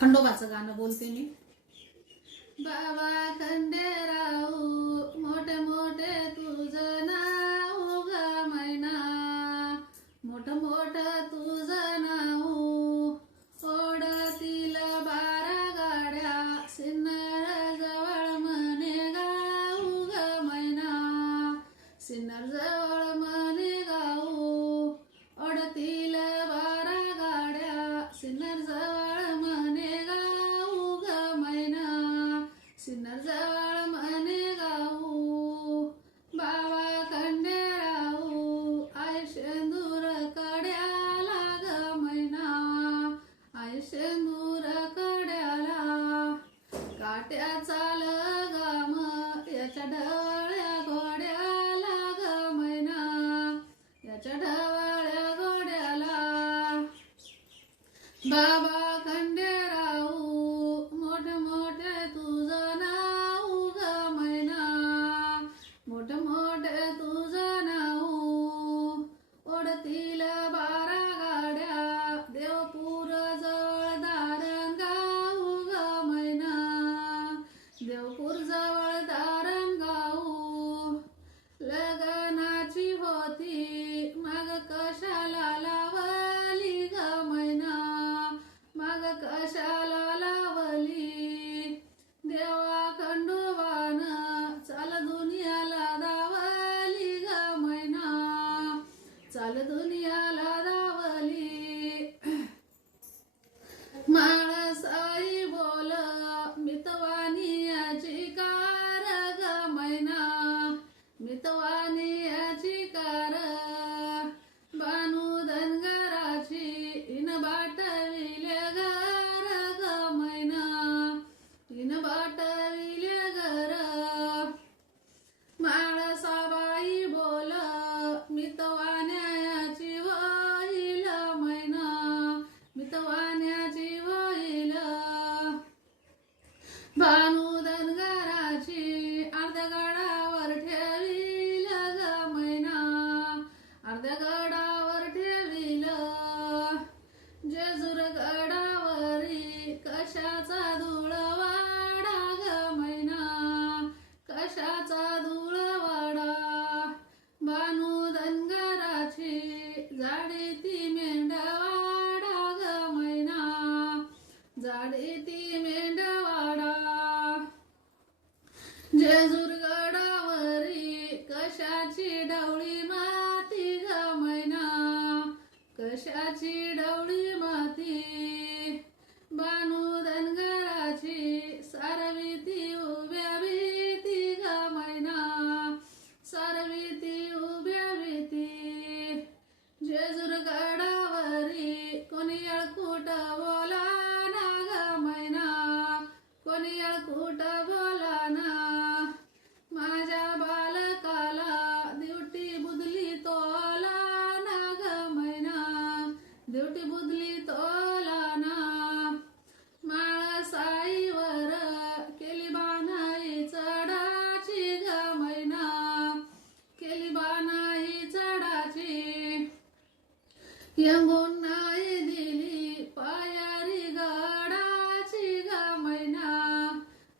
खंडोबाचं गाणं बोलते मी. बाबा खंडेराव मोठे मोठे तुझं नाव ग मैना. मोठ मोठ तुझं नाव ओढतील बारा गाड्या. सिन्नर जवळ म्हणे गाऊ ग मैना. सिन्नर जवळ बाबा खंडेराव माळसाई बोल मितवानियाची कार ग मैना. मितवानियाची कार बानू धनगराची इन बाटवी. जेजुरग अडावरी कशाचा धूळ वाडा ग मैना? कशाचा धूळ वाडा बानू धनगराची झाडी ती मेंढवाडा ग मैना? झाडी ती मेंढवाडा. जेजुरग अडावरी कशाची डवळी माती ग मैना? कशाची डवळी दिवटी बुदली तोला ना माळसाईवर केली बानाई चढाची ग मैना केली बानाई चढाची. यंगून नाही दिली पायारी गडाची ग मैना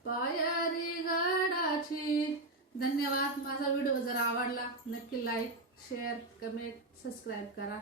पायारी गडाची. धन्यवाद माझा व्हिडिओ जर आवडला नक्की लाईक शेअर कमेंट सबस्क्राईब करा.